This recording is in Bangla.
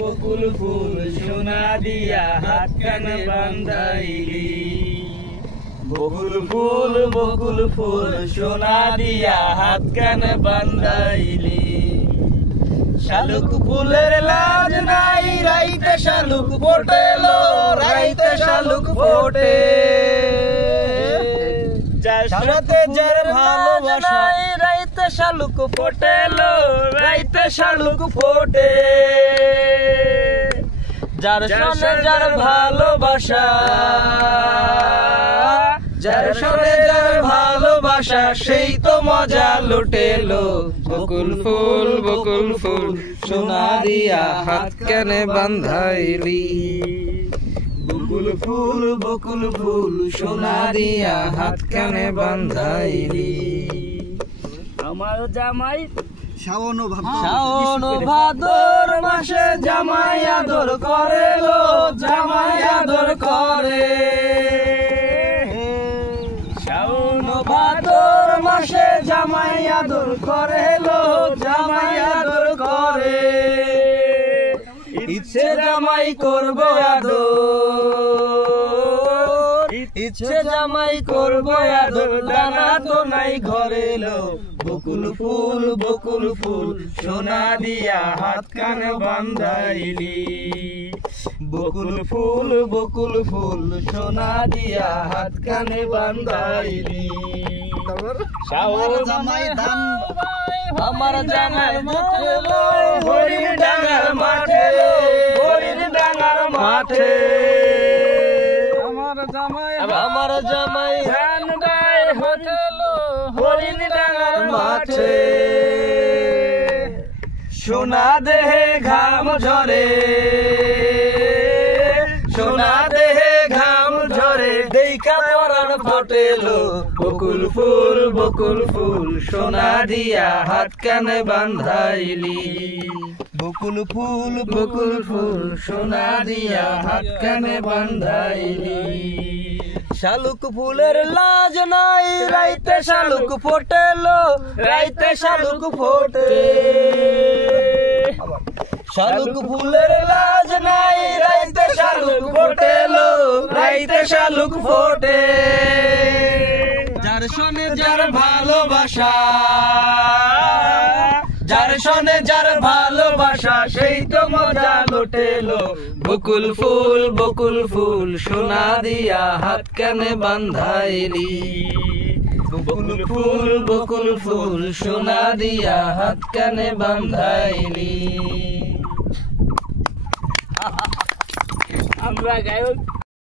বকুল ফুল সোনা দিয়া হাত কানে বান্ধাইলি। বকুল ফুল সোনা দিয়া হাত কানে বান্ধাইলি। শালুক ফুলের লাজ নাই রাইতে শালুক ফোটেলো, রাইতে শালুক ফোটে। যার সাথে যার ভালোবাসা রাইতে শালুক ফোটেলো, রাইতে শালুক ফোটে। যার সনে যার ভালোবাসা, যার সনে যার ভালোবাসা সেই তো মজা লুটেলো। বকুল ফুল সোনা দিয়া হাত কানে বান্ধাইলি। বকুল ফুল সোনা দিয়া হাত কানে বান্ধাইলি। আমার জামাই শাওন ভাদর মাসে জামাই আদর করে লো, জামাই আদর করে। শাওন ভাদর মাসে জামাই আদর করে লো, জামাই আদর করে। ইচ্ছে জামাই করবো আদর, ইচ্ছে জামাই করবো আদর, দানা তো নাই ঘরে লো। বকুল ফুল সোনা দিয়া হাত কানে বান্ধাইলি। বকুল ফুল সোনা দিয়া হাত কানে বান্ধাইলি। শাওন জামাই ধান আমার জামাই মুখলো, হরিণ ডাঙ্গার মাঠে, হরিণ ডাঙ্গার মাঠে। আমার জামাই ধান গায়ে হোটেলো, হরিণ ডাঙ্গার মাঠে। সোনা দেহে ঘাম ঝরে, সোনা দেহে ঘাম ঝরে, দেখা পরাণ ফটেলো। বকুল ফুল সোনা দিয়া হাত কানে বান্ধাইলি। বকুল ফুল সোনা দিয়া হাত কানে বান্ধাইলি। শালুক ফুলের লাজ নাই রাইতে শালুক ফোটেলো, রাইতে শালুক ফোটে। শালুক ফুলের লাজ নাই রাইতে শালুক ফোটেলো, রাইতে শালুক ফোটে। যার সনে যার ভালোবাসা, যার সনে যার ভালোবাসা সেই তো মজা লুটেলো। বকুল ফুল সোনা দিয়া হাত কানে বান্ধাইলি। বকুল ফুল সোনা দিয়া হাত কানে বান্ধাইলি। আমরা গায়ক।